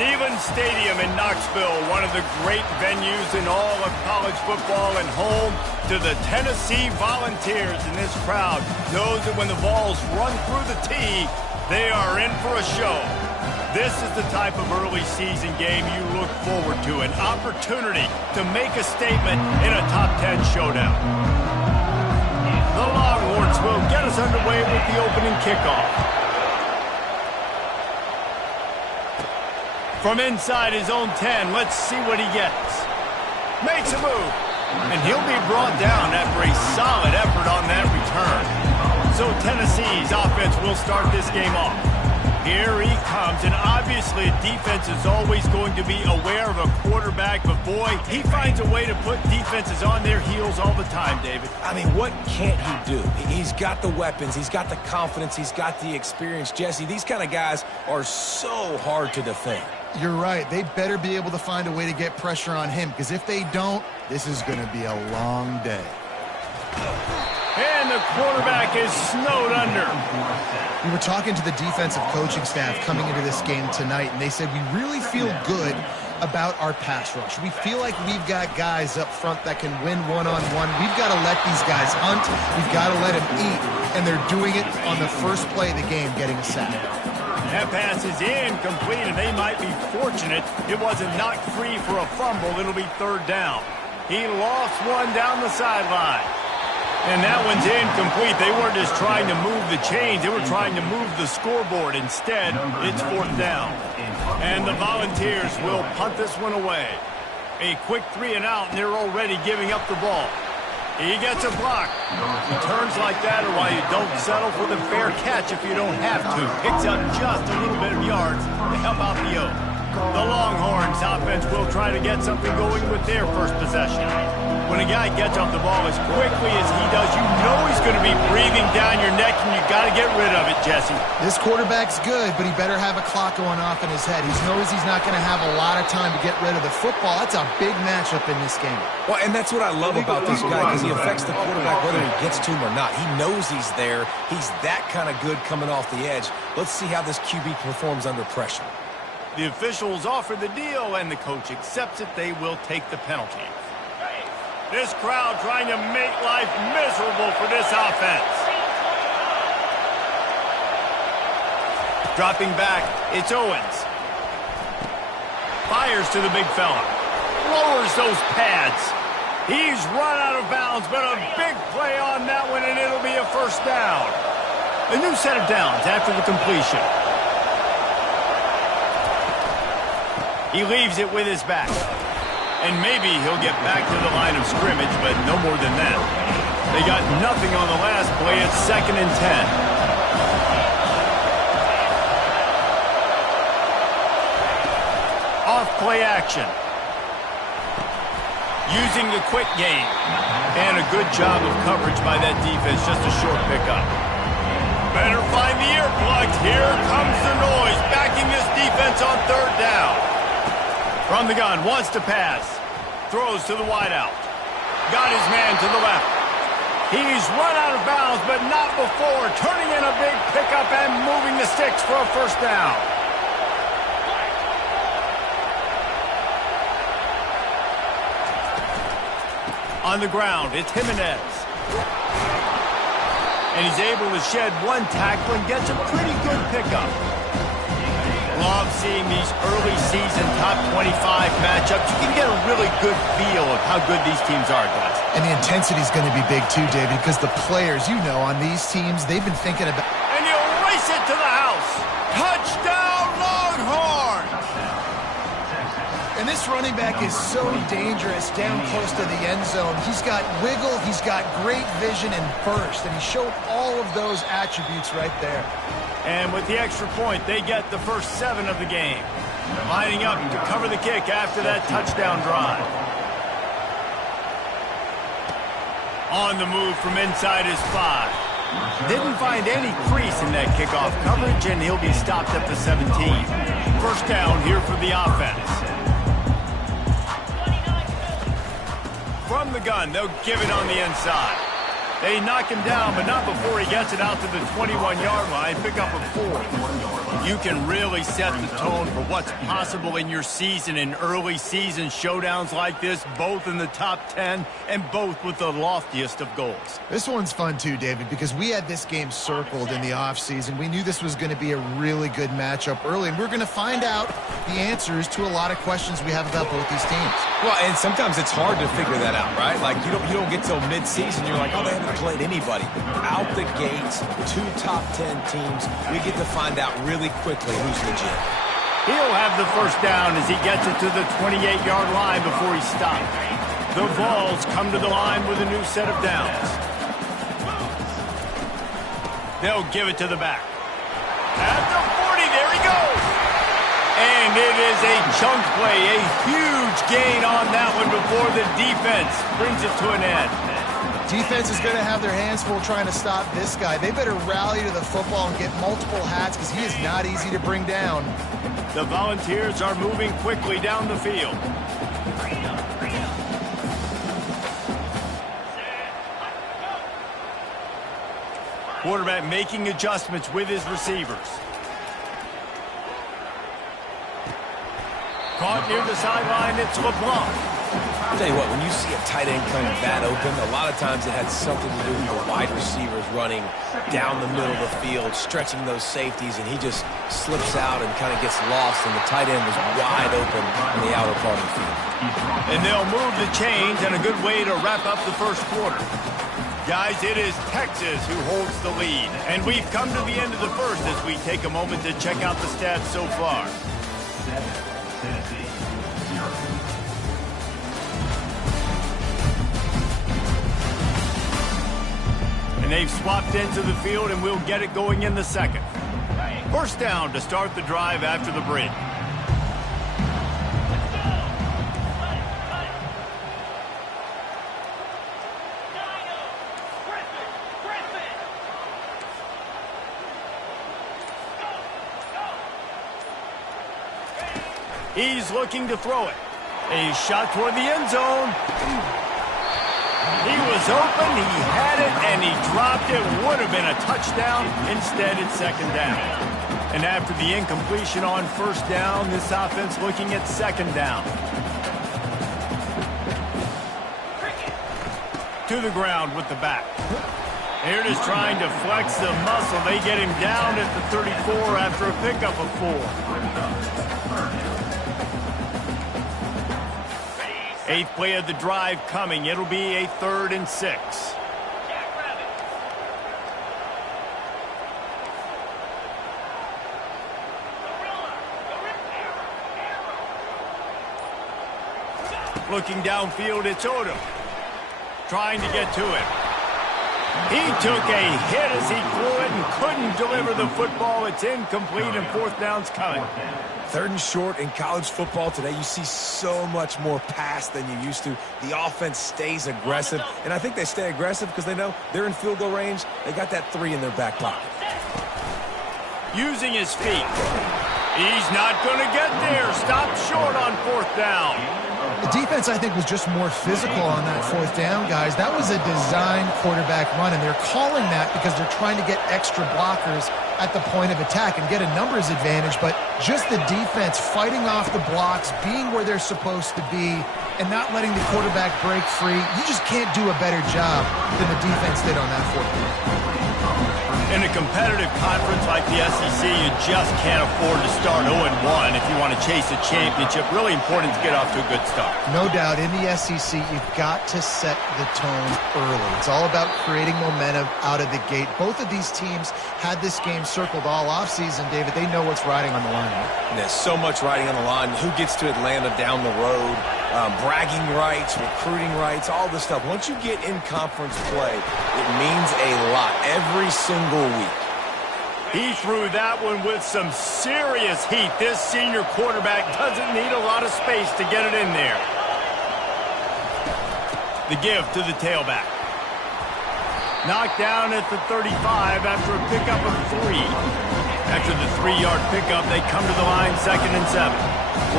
Neyland Stadium in Knoxville, one of the great venues in all of college football and home to the Tennessee Volunteers. And this crowd knows that when the balls run through the tee, they are in for a show. This is the type of early season game you look forward to, an opportunity to make a statement in a top 10 showdown. The Longhorns will get us underway with the opening kickoff. From inside his own 10, let's see what he gets. Makes a move, and he'll be brought down after a solid effort on that return. So Tennessee's offense will start this game off. Here he comes, and obviously defense is always going to be aware of a quarterback, but boy, he finds a way to put defenses on their heels all the time, David. I mean, what can't he do? He's got the weapons, he's got the confidence, he's got the experience. Jesse, these kind of guys are so hard to defend. You're right. They better be able to find a way to get pressure on him, because if they don't, this is going to be a long day. And the quarterback is snowed under. We were talking to the defensive coaching staff coming into this game tonight, and they said we really feel good about our pass rush. We feel like we've got guys up front that can win one-on-one. We've got to let these guys hunt. We've got to let them eat, and they're doing it on the first play of the game, getting a sack. That pass is incomplete, and they might be fortunate it wasn't knocked free for a fumble. It'll be third down. He lost one down the sideline. And that one's incomplete. They weren't just trying to move the chains. They were trying to move the scoreboard. Instead, it's fourth down. And the Volunteers will punt this one away. A quick 3 and out, and they're already giving up the ball. He gets a block. Returns like that are why you don't settle for the fair catch if you don't have to. Picks up just a little bit of yards to help out the Oak. The Longhorns offense will try to get something going with their first possession. When a guy gets off the ball as quickly as he does, you know he's going to be breathing down your neck, and you got to get rid of it, Jesse. This quarterback's good, but he better have a clock going off in his head. He knows he's not going to have a lot of time to get rid of the football. That's a big matchup in this game. Well, and that's what I love about this guy, because he affects the quarterback whether he gets to him or not. He knows he's there. He's that kind of good coming off the edge. Let's see how this QB performs under pressure. The officials offer the deal, and the coach accepts it. They will take the penalty. This crowd trying to make life miserable for this offense. Dropping back, it's Owens. Fires to the big fella. Lowers those pads. He's run out of bounds, but a big play on that one, and it'll be a first down. A new set of downs after the completion. He leaves it with his back. And maybe he'll get back to the line of scrimmage, but no more than that. They got nothing on the last play. It's 2nd and 10. Off play action. Using the quick game. And a good job of coverage by that defense. Just a short pickup. Better find the earplugs. Here comes the noise. Backing this defense on third down. From the gun, wants to pass. Throws to the wideout. Got his man to the left. He's run out of bounds, but not before. Turning in a big pickup and moving the sticks for a first down. On the ground, it's Jimenez. And he's able to shed one tackle and gets a pretty good pickup. Love seeing these early season top 25 matchups. You can get a really good feel of how good these teams are, guys. And the intensity is going to be big too, David, because the players, you know, on these teams, they've been thinking about... And he'll race it to the house. Touchdown, Longhorns! And this running back is so dangerous down close to the end zone. He's got wiggle, he's got great vision and burst, and he showed all of those attributes right there. And with the extra point, they get the first 7 of the game. Lining up to cover the kick after that touchdown drive. On the move from inside his 5. Didn't find any crease in that kickoff coverage, and he'll be stopped at the 17. First down here for the offense. From the gun, they'll give it on the inside. They knock him down, but not before he gets it out to the 21-yard line. Pick up a 4. You can really set the tone for what's possible in your season in early season showdowns like this, both in the top 10 and both with the loftiest of goals. This one's fun too, David, because we had this game circled in the offseason. We knew this was going to be a really good matchup early, and we're going to find out the answers to a lot of questions we have about both these teams. Well, and sometimes it's hard to figure that out, right? Like, you don't get till mid-season, you're like, oh, they haven't played anybody. Out the gates, 2 top 10 teams, we get to find out really quickly who's legit. He'll have the first down as he gets it to the 28-yard line before he stops. The Vols come to the line with a new set of downs. They'll give it to the back. At the 40, there he goes. And it is a chunk play, a huge gain on that one before the defense brings it to an end. Defense is going to have their hands full trying to stop this guy. They better rally to the football and get multiple hats because he is not easy to bring down. The Volunteers are moving quickly down the field. Quarterback making adjustments with his receivers. Caught near the sideline, it's LeBlanc. I'll tell you what, when you see a tight end come that open, a lot of times it had something to do with the wide receivers running down the middle of the field, stretching those safeties, and he just slips out and kind of gets lost, and the tight end was wide open in the outer part of the field. And they'll move the chains, and a good way to wrap up the first quarter. Guys, it is Texas who holds the lead, and we've come to the end of the first as we take a moment to check out the stats so far. Tennessee, 0. And they've swapped into the field, and we'll get it going in the second. First down to start the drive after the break. He's looking to throw it. A shot toward the end zone. He was open, he had it, and he dropped it. Would have been a touchdown. Instead, it's second down. And after the incompletion on first down, this offense looking at second down. To the ground with the back. Here it is trying to flex the muscle. They get him down at the 34 after a pickup of 4. 8th play of the drive coming. It'll be a 3rd and 6. Looking downfield, it's Odom. Trying to get to it. He took a hit as he threw it and couldn't deliver the football. It's incomplete, and 4th down's coming. 3rd and short in college football today. You see so much more pass than you used to. The offense stays aggressive, and I think they stay aggressive because they know they're in field goal range. They got that 3 in their back pocket. Using his feet. He's not going to get there. Stopped short on 4th down. The defense, I think, was just more physical on that 4th down, guys. That was a designed quarterback run, and they're calling that because they're trying to get extra blockers at the point of attack and get a numbers advantage, but just the defense fighting off the blocks, being where they're supposed to be, and not letting the quarterback break free. You just can't do a better job than the defense did on that 4th down. In a competitive conference like the SEC, you just can't afford to start 0-1 if you want to chase a championship. Really important to get off to a good start. No doubt, in the SEC, you've got to set the tone early. It's all about creating momentum out of the gate. Both of these teams had this game circled all offseason, David. They know what's riding on the line. There's so much riding on the line. Who gets to Atlanta down the road? Bragging rights, recruiting rights, all this stuff. Once you get in conference play, it means a lot every single week. He threw that one with some serious heat. This senior quarterback doesn't need a lot of space to get it in there. The give to the tailback. Knocked down at the 35 after a pickup of 3. After the 3-yard pickup, they come to the line 2nd and 7.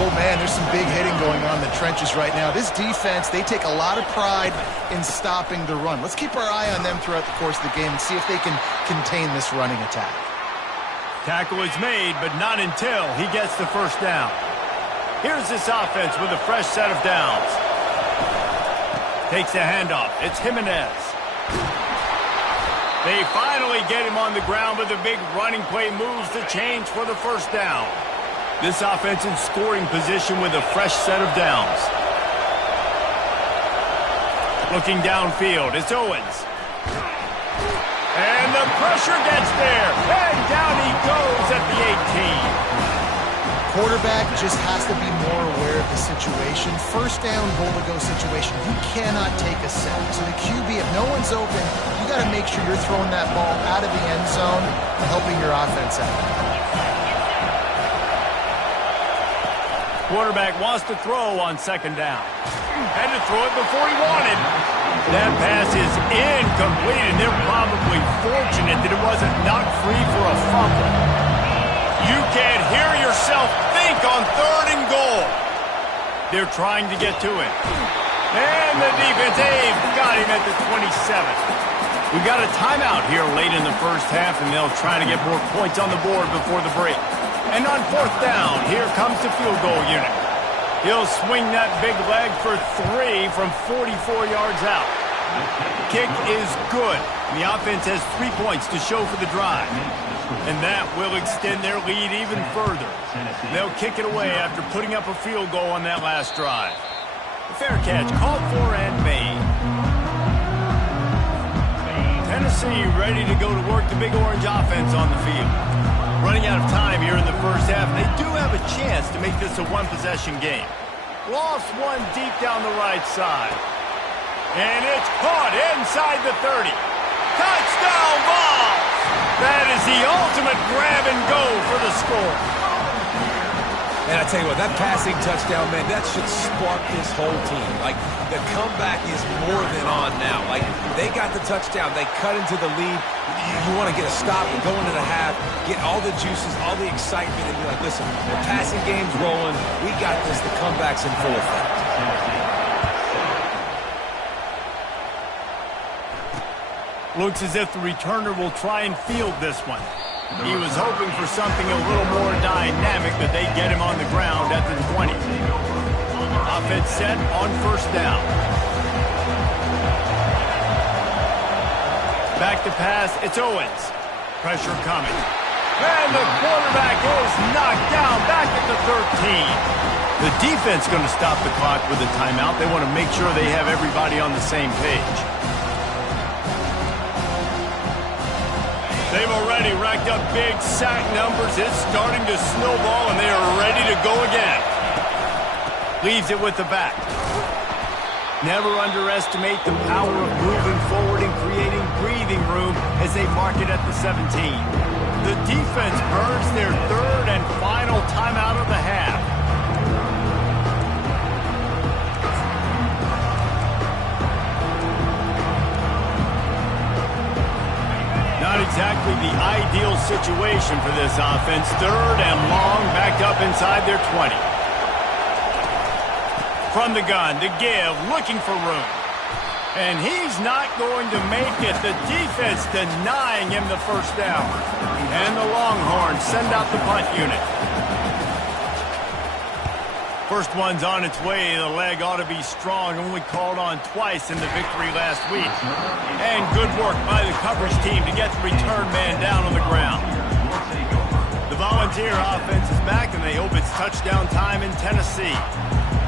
Oh, man, there's some big hitting going on in the trenches right now. This defense, they take a lot of pride in stopping the run. Let's keep our eye on them throughout the course of the game and see if they can contain this running attack. Tackle is made, but not until he gets the first down. Here's this offense with a fresh set of downs. Takes the handoff. It's Jimenez. They finally get him on the ground with a big running play moves the chains for the first down. This offense in scoring position with a fresh set of downs. Looking downfield, it's Owens. And the pressure gets there. And down he goes at the 18. Quarterback just has to be more aware of the situation. First down, goal-to-go situation. You cannot take a sack. So the QB, if no one's open, you got to make sure you're throwing that ball out of the end zone and helping your offense out. Quarterback wants to throw on second down. Had to throw it before he wanted. That pass is incomplete, and they're probably fortunate that it wasn't knocked free for a fumble. You can't hear yourself think on 3rd and goal. They're trying to get to it. And the defense, they've got him at the 27. We got a timeout here late in the first half, and they'll try to get more points on the board before the break. And on 4th down, here comes the field goal unit. He'll swing that big leg for 3 from 44 yards out. Kick is good. The offense has 3 points to show for the drive. And that will extend their lead even further. They'll kick it away after putting up a field goal on that last drive. The fair catch called for and made. Tennessee ready to go to work the Big Orange offense on the field. Running out of time here in the first half, and they do have a chance to make this a one-possession game. Lost one deep down the right side. And it's caught inside the 30. Touchdown ball! That is the ultimate grab and go for the score. And I tell you what, that passing touchdown, man, that should spark this whole team. Like, the comeback is more than on now. Like, they got the touchdown. They cut into the lead. You want to get a stop and go into the half, get all the juices, all the excitement, and be like, listen, the passing game's rolling. We got this. The comeback's in full effect. Looks as if the returner will try and field this one. He was hoping for something a little more dynamic, but they get him on the ground at the 20. Offense set on 1st down. Back to pass, it's Owens. Pressure coming. And the quarterback is knocked down back at the 13. The defense going to stop the clock with a timeout. They want to make sure they have everybody on the same page. They've already racked up big sack numbers. It's starting to snowball, and they are ready to go again. Leaves it with the back. Never underestimate the power of moving forward and creating breathing room as they mark it at the 17. The defense burns their 3rd and final timeout of the half. Not exactly the ideal situation for this offense. 3rd and long, backed up inside their 20. From the gun, to give, looking for room. And he's not going to make it. The defense denying him the first down. And the Longhorns send out the punt unit. First one's on its way. The leg ought to be strong. Only called on twice in the victory last week. And good work by the coverage team to get the return man down on the ground. The Volunteer offense is back, and they hope it's touchdown time in Tennessee.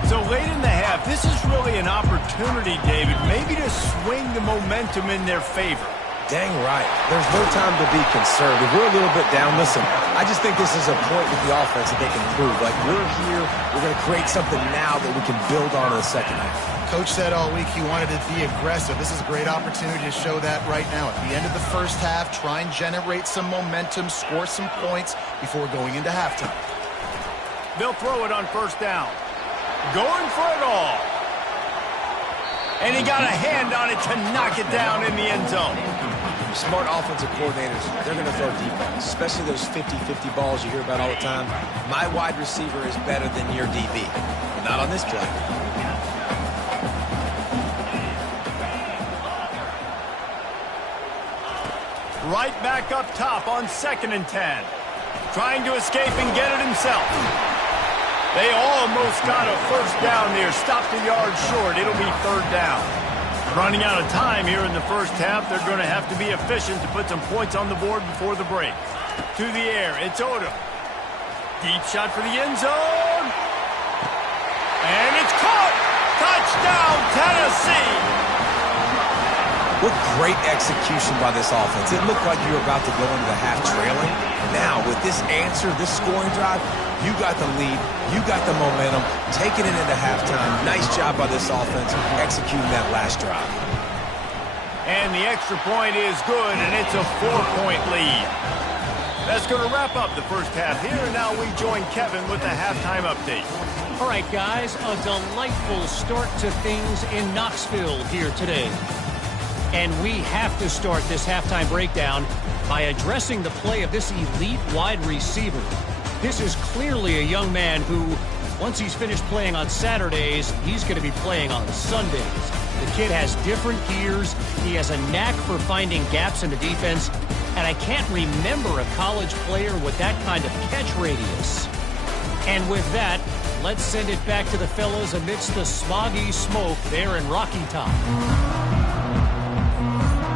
So late in the half, this is really an opportunity, David, maybe to swing the momentum in their favor. Dang right. There's no time to be concerned. If we're a little bit down, listen, I just think this is a point with the offense that they can prove. Like, we're here, we're going to create something now that we can build on in the second half. Coach said all week he wanted to be aggressive. This is a great opportunity to show that right now. At the end of the first half, try and generate some momentum, score some points before going into halftime. They'll throw it on 1st down. Going for it all. And he got a hand on it to knock it down in the end zone. Smart offensive coordinators, they're going to throw defense, especially those 50-50 balls you hear about all the time. My wide receiver is better than your DB. Not on this play. Right back up top on 2nd and 10. Trying to escape and get it himself. They almost got a first down there. Stopped a yard short. It'll be 3rd down. Running out of time here in the first half. They're going to have to be efficient to put some points on the board before the break. To the air. It's Odom. Deep shot for the end zone. And it's caught. Touchdown, Tennessee. What great execution by this offense. It looked like you were about to go into the half trailing. Now, with this answer, this scoring drive, you got the lead, you got the momentum, taking it into halftime. Nice job by this offense executing that last drive. And the extra point is good, and it's a 4-point lead. That's going to wrap up the first half here, and now we join Kevin with the halftime update. All right, guys, a delightful start to things in Knoxville here today. And we have to start this halftime breakdown by addressing the play of this elite wide receiver. This is clearly a young man who, once he's finished playing on Saturdays, he's going to be playing on Sundays. The kid has different gears. He has a knack for finding gaps in the defense. And I can't remember a college player with that kind of catch radius. And with that, let's send it back to the fellas amidst the smoggy smoke there in Rocky Top.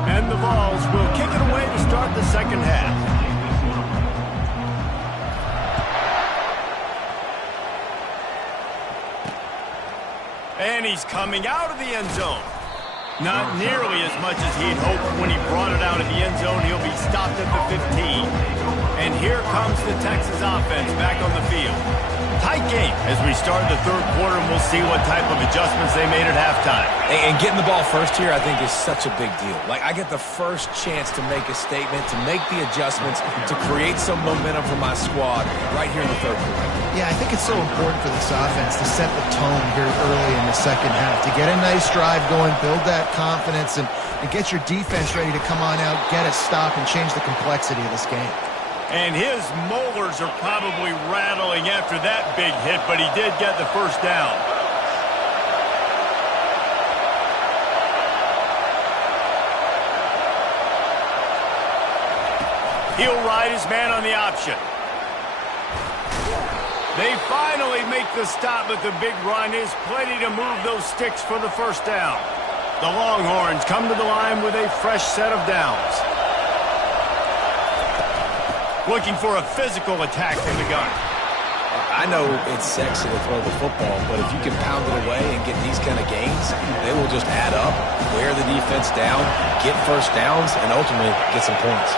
And the Vols will kick it away to start the second half. And he's coming out of the end zone. Not nearly as much as he'd hoped when he brought it out of the end zone. He'll be stopped at the 15. And here comes the Texas offense back on the field. Tight game as we start the 3rd quarter, and we'll see what type of adjustments they made at halftime. And getting the ball first here, I think, is such a big deal. Like, I get the first chance to make a statement, to make the adjustments, to create some momentum for my squad right here in the 3rd quarter. Yeah, I think it's so important for this offense to set the tone here early in the second half, to get a nice drive going, build that confidence, and get your defense ready to come on out, get a stop, and change the complexity of this game. And his molars are probably rattling after that big hit, but he did get the first down. He'll ride his man on the option. They finally make the stop, but the big run is plenty to move those sticks for the first down. The Longhorns come to the line with a fresh set of downs. Looking for a physical attack from the gun. I know it's sexy to throw the football, but if you can pound it away and get these kind of gains, they will just add up, wear the defense down, get first downs, and ultimately get some points.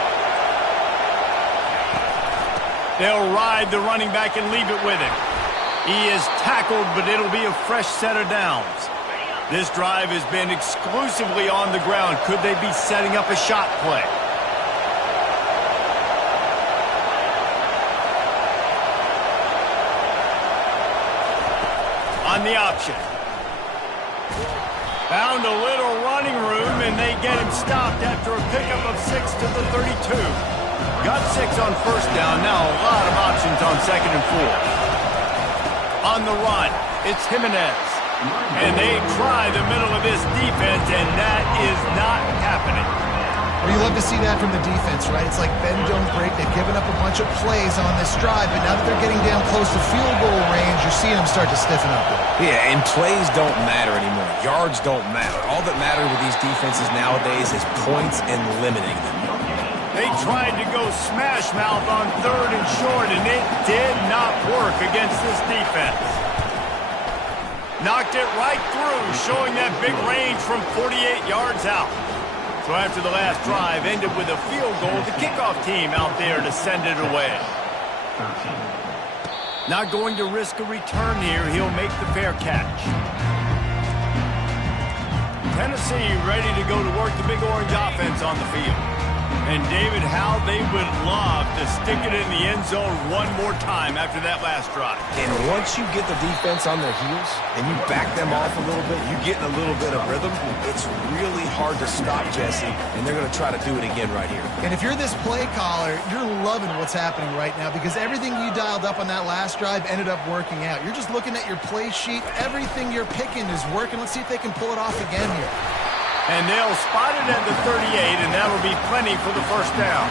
They'll ride the running back and leave it with him. He is tackled, but it'll be a fresh set of downs. This drive has been exclusively on the ground. Could they be setting up a shot play? On the option. Found a little running room, and they get him stopped after a pickup of 6 to the 32. Got 6 on first down. Now a lot of options on 2nd and 4. On the run, it's Jimenez. And they try the middle of this defense, and that is not happening. Well, you love to see that from the defense, right? It's like bend, don't break. They've given up a bunch of plays on this drive, but now that they're getting down close to field goal range, you're seeing them start to stiffen up there. Yeah, and plays don't matter anymore. Yards don't matter. All that matters with these defenses nowadays is points and limiting them. They tried to go smash mouth on 3rd and short, and it did not work against this defense. Knocked it right through, showing that big range from 48 yards out. So after the last drive ended with a field goal, the kickoff team out there to send it away. Not going to risk a return here. He'll make the fair catch. Tennessee ready to go to work the Big Orange offense on the field. And, David, how they would love to stick it in the end zone one more time after that last drive. And once you get the defense on their heels and you back them off a little bit, you get in a little bit of rhythm, it's really hard to stop, Jesse, and they're going to try to do it again right here. And if you're this play caller, you're loving what's happening right now because everything you dialed up on that last drive ended up working out. You're just looking at your play sheet. Everything you're picking is working. Let's see if they can pull it off again here. And they'll spot it at the 38, and that'll be plenty for the first down.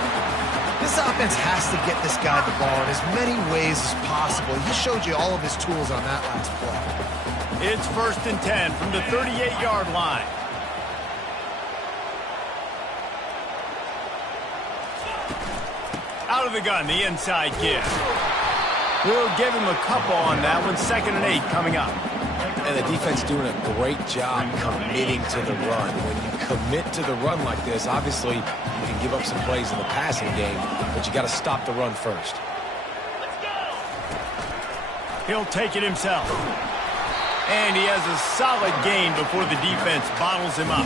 This offense has to get this guy the ball in as many ways as possible. He showed you all of his tools on that last play. It's 1st and 10 from the 38-yard line. Out of the gun, the inside give. We'll give him a couple on that one. 2nd and 8 coming up. And the defense doing a great job committing to the run. When you commit to the run like this, obviously you can give up some plays in the passing game, but you got to stop the run first. He'll take it himself. And he has a solid gain before the defense bottles him up.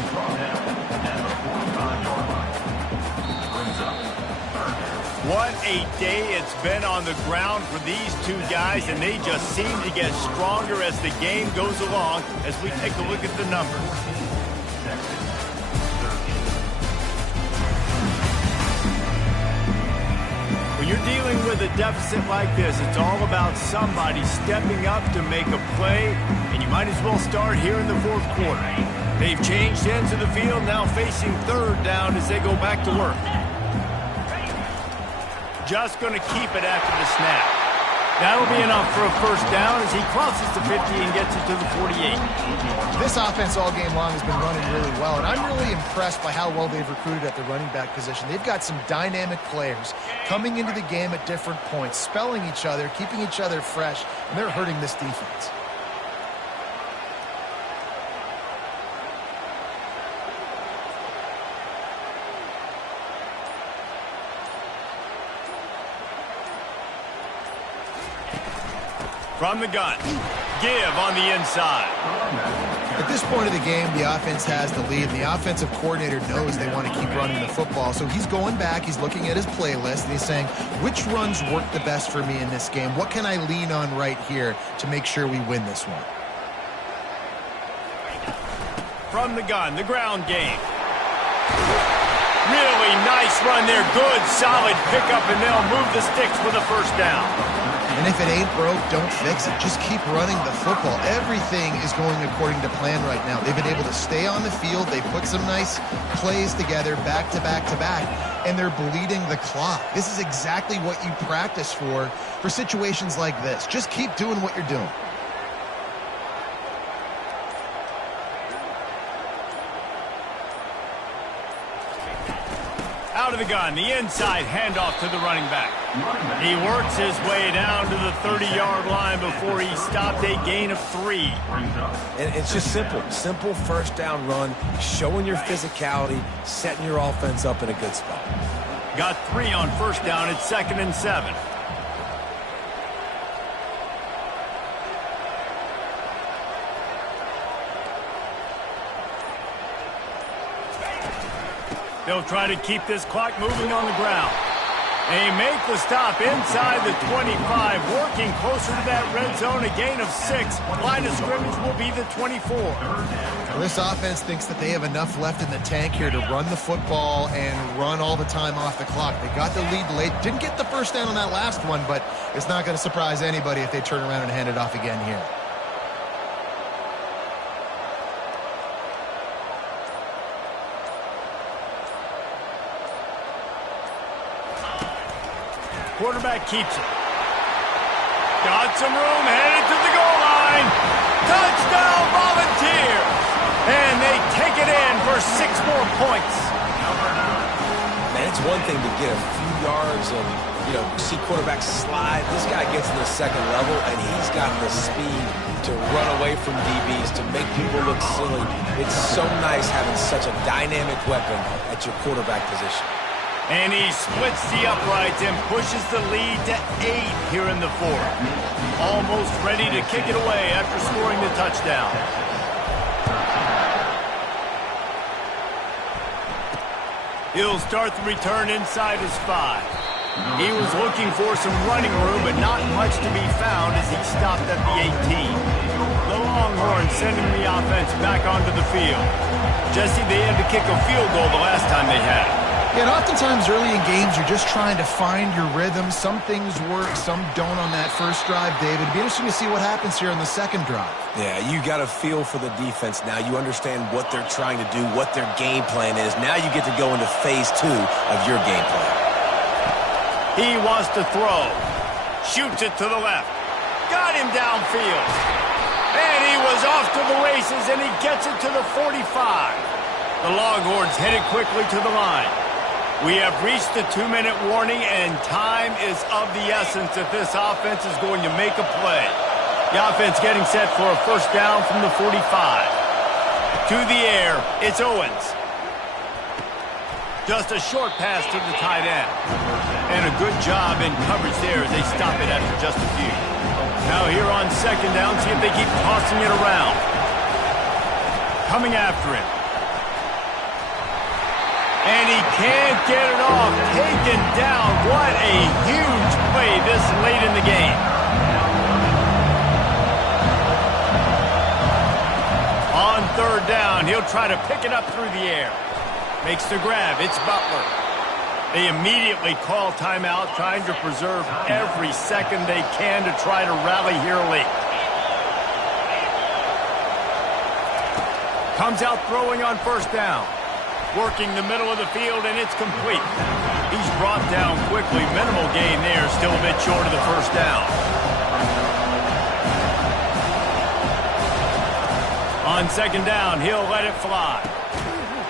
What a day it's been on the ground for these two guys, and they just seem to get stronger as the game goes along as we take a look at the numbers. When you're dealing with a deficit like this, it's all about somebody stepping up to make a play, and you might as well start here in the 4th quarter. They've changed ends of the field, now facing 3rd down as they go back to work. Just going to keep it after the snap. That'll be enough for a first down as he crosses the 50 and gets it to the 48. This offense all game long has been running really well, and I'm really impressed by how well they've recruited at the running back position. They've got some dynamic players coming into the game at different points, spelling each other, keeping each other fresh, and they're hurting this defense. From the gun, give on the inside. At this point of the game, the offense has the lead, and the offensive coordinator knows they want to keep running the football. So he's going back, he's looking at his playlist, and he's saying, which runs work the best for me in this game? What can I lean on right here to make sure we win this one? From the gun, the ground game. Really nice run there. Good, solid pickup, and they'll move the sticks with a first down. And if it ain't broke, don't fix it. Just keep running the football. Everything is going according to plan right now. They've been able to stay on the field. They put some nice plays together back to back to back, and they're bleeding the clock. This is exactly what you practice for situations like this. Just keep doing what you're doing. Out of the gun, the inside handoff to the running back. He works his way down to the 30-yard line before he stopped, a gain of 3. And it's just simple. Simple first down run, showing your physicality, setting your offense up in a good spot. Got 3 on first down. It's 2nd and 7. They'll try to keep this clock moving on the ground. They make the stop inside the 25, working closer to that red zone, a gain of 6. Line of scrimmage will be the 24. Now, this offense thinks that they have enough left in the tank here to run the football and run all the time off the clock. They got the lead late. Didn't get the first down on that last one, but it's not going to surprise anybody if they turn around and hand it off again here. Quarterback keeps it. Got some room, headed to the goal line. Touchdown, Volunteers! And they take it in for 6 more points. Man, it's one thing to get a few yards and, see quarterbacks slide. This guy gets to the second level, and he's got the speed to run away from DBs, to make people look silly. It's so nice having such a dynamic weapon at your quarterback position. And he splits the uprights and pushes the lead to 8 here in the 4th. Almost ready to kick it away after scoring the touchdown. He'll start the return inside his 5. He was looking for some running room, but not much to be found as he stopped at the 18. The Longhorns sending the offense back onto the field. Jesse, they had to kick a field goal the last time they had it. Yeah, and oftentimes early in games, you're just trying to find your rhythm. Some things work, some don't on that first drive, David. It'd be interesting to see what happens here on the second drive. Yeah, you got a feel for the defense now. You understand what they're trying to do, what their game plan is. Now you get to go into phase 2 of your game plan. He wants to throw. Shoots it to the left. Got him downfield. And he was off to the races, and he gets it to the 45. The Longhorns headed quickly to the line. We have reached the 2-minute warning, and time is of the essence if this offense is going to make a play. The offense getting set for a first down from the 45. To the air, it's Owens. Just a short pass to the tight end. And a good job in coverage there as they stop it after just a few. Now here on second down, see if they keep tossing it around. Coming after him. And he can't get it off. Taken down. What a huge play this late in the game. On third down, he'll try to pick it up through the air. Makes the grab. It's Butler. They immediately call timeout, trying to preserve every second they can to try to rally here late. Comes out throwing on first down. Working the middle of the field, and it's complete. He's brought down quickly. Minimal gain there, still a bit short of the first down. On second down, he'll let it fly.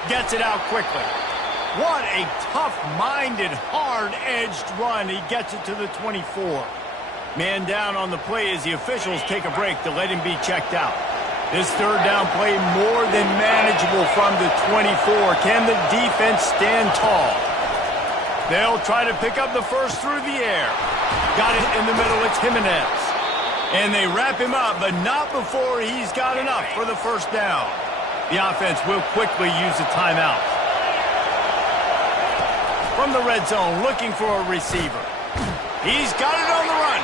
Gets it out quickly. What a tough-minded, hard-edged run. He gets it to the 24. Man down on the play as the officials take a break to let him be checked out. This third down play more than manageable from the 24. Can the defense stand tall? They'll try to pick up the first through the air. Got it in the middle. It's Jimenez. And they wrap him up, but not before he's got enough for the first down. The offense will quickly use a timeout. From the red zone, looking for a receiver. He's got it on the run.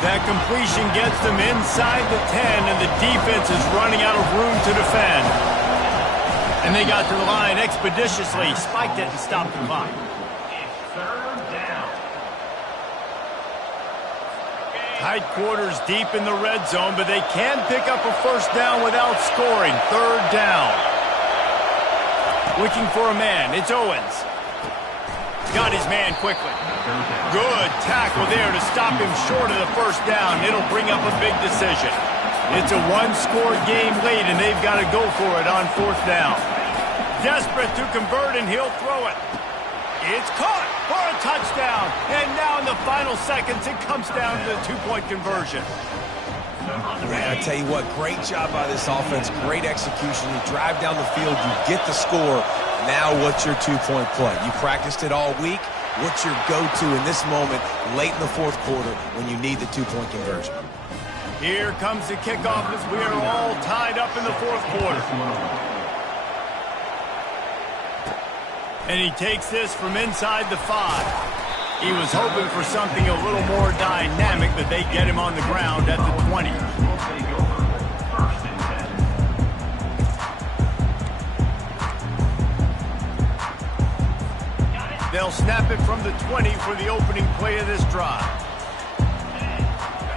That completion gets them inside the 10, and the defense is running out of room to defend. And they got to the line expeditiously, spiked it and stopped the clock. Tight quarters deep in the red zone, but they can pick up a first down without scoring. Third down. Looking for a man. It's Owens. Got his man quickly. Good tackle there to stop him short of the first down. It'll bring up a big decision. It's a one-score game late, and they've got to go for it on fourth down. Desperate to convert, and he'll throw it. It's caught for a touchdown. And now in the final seconds, it comes down to the two-point conversion. Man, I tell you what, great job by this offense. Great execution. You drive down the field, you get the score. Now what's your two-point play? You practiced it all week. What's your go-to in this moment late in the fourth quarter when you need the two-point conversion? Here comes the kickoff as we are all tied up in the fourth quarter. And he takes this from inside the 5. He was hoping for something a little more dynamic, but they get him on the ground at the 20. They'll snap it from the 20 for the opening play of this drive.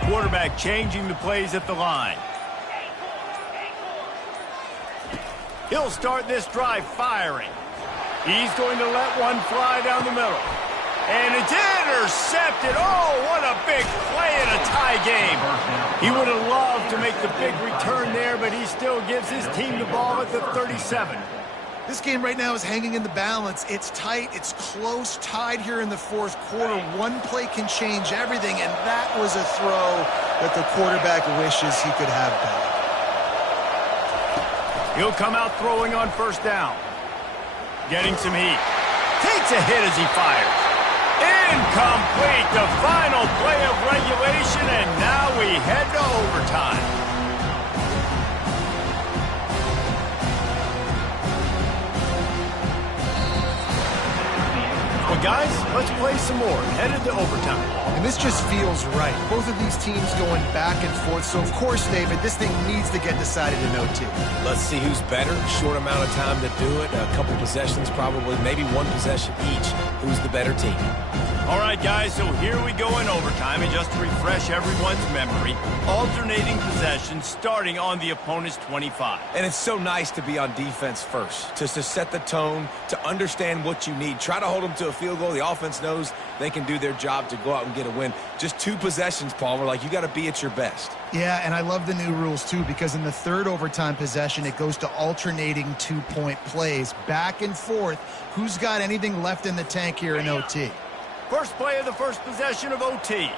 Quarterback changing the plays at the line. He'll start this drive firing. He's going to let one fly down the middle. And it's intercepted. Oh, what a big play in a tie game. He would have loved to make the big return there, but he still gives his team the ball at the 37. This game right now is hanging in the balance. It's tight. It's close, tied here in the fourth quarter. One play can change everything, and that was a throw that the quarterback wishes he could have back. He'll come out throwing on first down. Getting some heat. Takes a hit as he fires. Incomplete. The final play of regulation, and now we head to overtime. Well, guys, let's play some more. Headed to overtime. And this just feels right. Both of these teams going back and forth. So, of course, David, this thing needs to get decided in OT. Let's see who's better. Short amount of time to do it. A couple possessions probably. Maybe one possession each. Who's the better team? All right, guys, so here we go in overtime. And just to refresh everyone's memory, alternating possessions starting on the opponent's 25. And it's so nice to be on defense first, just to set the tone, to understand what you need. Try to hold them to a field goal. The offense knows they can do their job to go out and get a win. Just 2 possessions, Palmer. Like, you got to be at your best. Yeah, and I love the new rules, too, because in the third overtime possession, it goes to alternating 2-point plays. Back and forth. Who's got anything left in the tank here in OT? First play of the first possession of OT.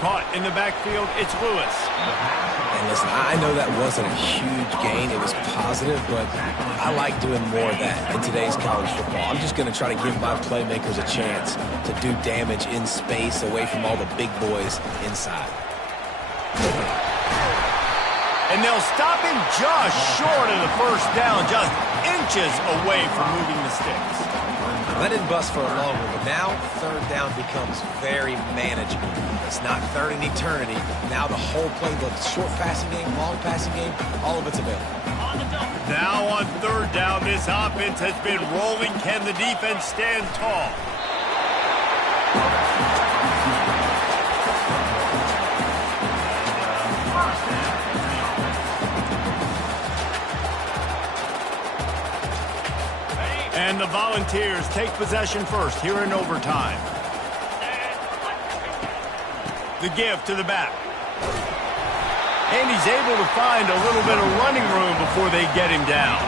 Caught in the backfield, it's Lewis. And listen, I know that wasn't a huge gain. It was positive, but I like doing more of that in today's college football. I'm just going to try to give my playmakers a chance to do damage in space away from all the big boys inside. And they'll stop him just short of the first down, just inches away from moving the sticks. That didn't bust for a long one, but now third down becomes very manageable. It's not third in eternity. Now the whole playbook, short passing game, long passing game, all of it's available. Now on third down, this offense has been rolling. Can the defense stand tall? And the Volunteers take possession first here in overtime. The give to the back. And he's able to find a little bit of running room before they get him down.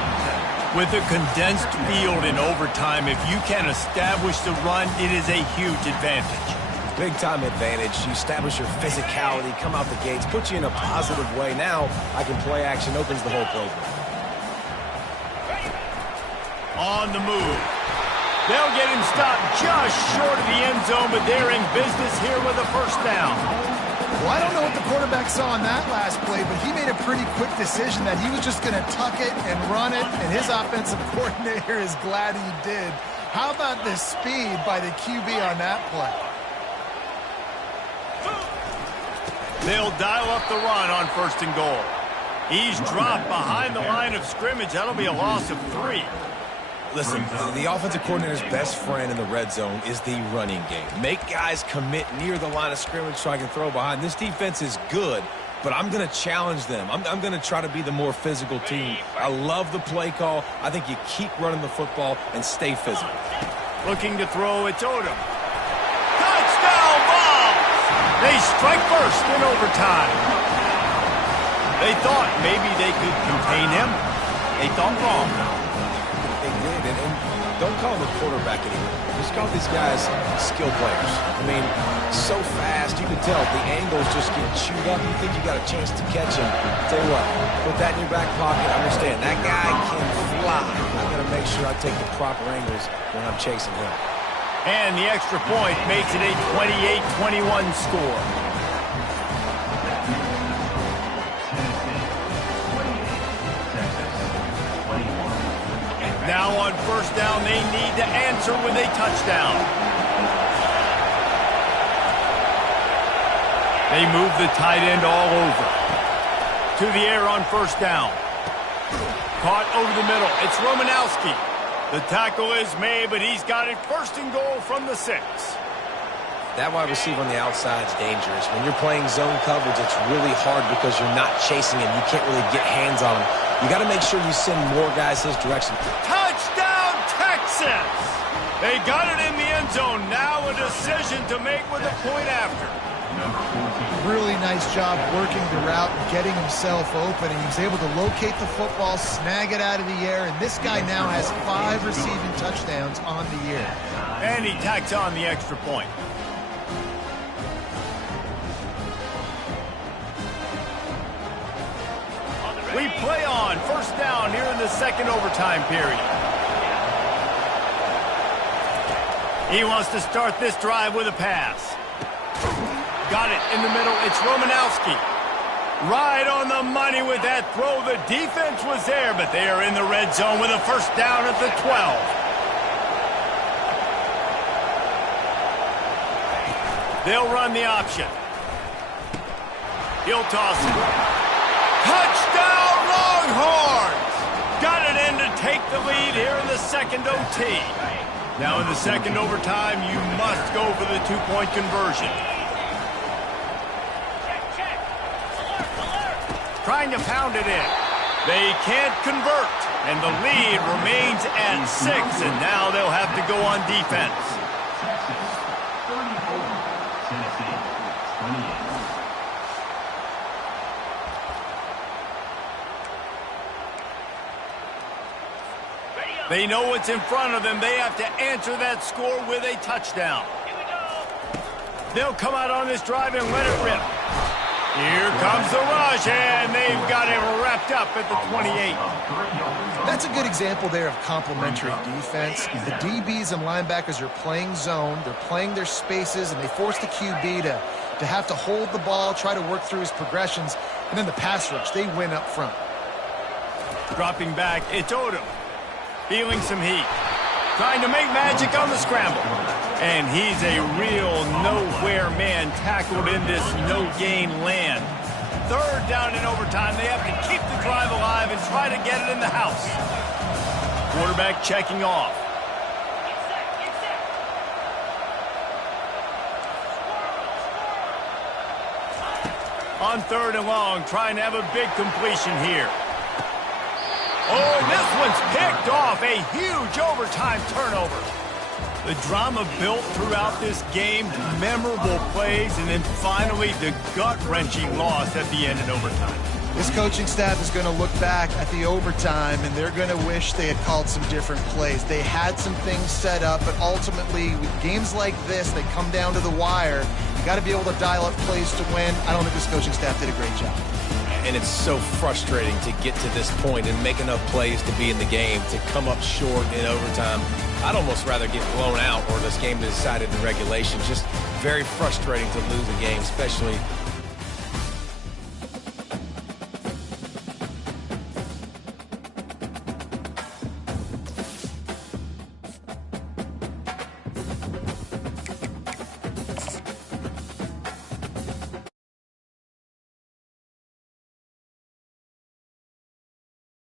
With a condensed field in overtime, if you can establish the run, it is a huge advantage. Big-time advantage. You establish your physicality, come out the gates, put you in a positive way. Now I can play action, opens the whole playbook. On the move. They'll get him stopped just short of the end zone, but they're in business here with a first down. Well, I don't know what the quarterback saw on that last play, but he made a pretty quick decision that he was just going to tuck it and run it, and his offensive coordinator is glad he did. How about the speed by the QB on that play? They'll dial up the run on first and goal. He's dropped behind the line of scrimmage. That'll be a loss of 3. Listen, the offensive coordinator's best friend in the red zone is the running game. Make guys commit near the line of scrimmage so I can throw behind. This defense is good, but I'm going to challenge them. I'm going to try to be the more physical team. I love the play call. I think you keep running the football and stay physical. Looking to throw, it's Odom. Touchdown ball! They strike first in overtime. They thought maybe they could contain him. They thought wrong. They did, and don't call them a quarterback anymore. Just call these guys skill players. I mean, so fast, you can tell the angles just get chewed up. You think you got a chance to catch him. Tell you what, put that in your back pocket. Understand, that guy can fly. I'm going to make sure I take the proper angles when I'm chasing him. And the extra point makes it a 28-21 score. Now on first down, they need to answer with a touchdown. They move the tight end all over. To the air on first down. Caught over the middle. It's Romanowski. The tackle is made, but he's got it first and goal from the 6. That wide receiver on the outside is dangerous. When you're playing zone coverage, it's really hard because you're not chasing him. You can't really get hands on him. You got to make sure you send more guys his direction. Touchdown, Texas! They got it in the end zone. Now a decision to make with a point after. Really nice job working the route and getting himself open, and he was able to locate the football, snag it out of the air, and this guy now has 5 receiving touchdowns on the year. And he tacks on the extra point. We play on first down here in the second overtime period. He wants to start this drive with a pass. Got it in the middle. It's Romanowski. Right on the money with that throw. The defense was there, but they are in the red zone with a first down at the 12. They'll run the option. He'll toss it. Touchdown, Longhorns! Got it in to take the lead here in the second OT. Now in the second overtime, you must go for the two-point conversion. Trying to pound it in. They can't convert, and the lead remains at 6, and now they'll have to go on defense. They know what's in front of them. They have to answer that score with a touchdown. They'll come out on this drive and let it rip. Here comes the rush, and they've got it wrapped up at the 28. That's a good example there of complementary defense. The DBs and linebackers are playing zone. They're playing their spaces, and they force the QB to have to hold the ball, try to work through his progressions. And then the pass rush, they win up front. Dropping back, it's Odom. Feeling some heat. Trying to make magic on the scramble. And he's a real nowhere man tackled in this no-gain land. Third down in overtime. They have to keep the drive alive and try to get it in the house. Quarterback checking off. On third and long, trying to have a big completion here. Oh, and this one's picked off. A huge overtime turnover. The drama built throughout this game, memorable plays, and then finally the gut-wrenching loss at the end in overtime. This coaching staff is going to look back at the overtime, and they're going to wish they had called some different plays. They had some things set up, but ultimately, with games like this, they come down to the wire. You got to be able to dial up plays to win. I don't think this coaching staff did a great job. And it's so frustrating to get to this point and make enough plays to be in the game, to come up short in overtime. I'd almost rather get blown out or this game decided in regulation. Just very frustrating to lose a game, especially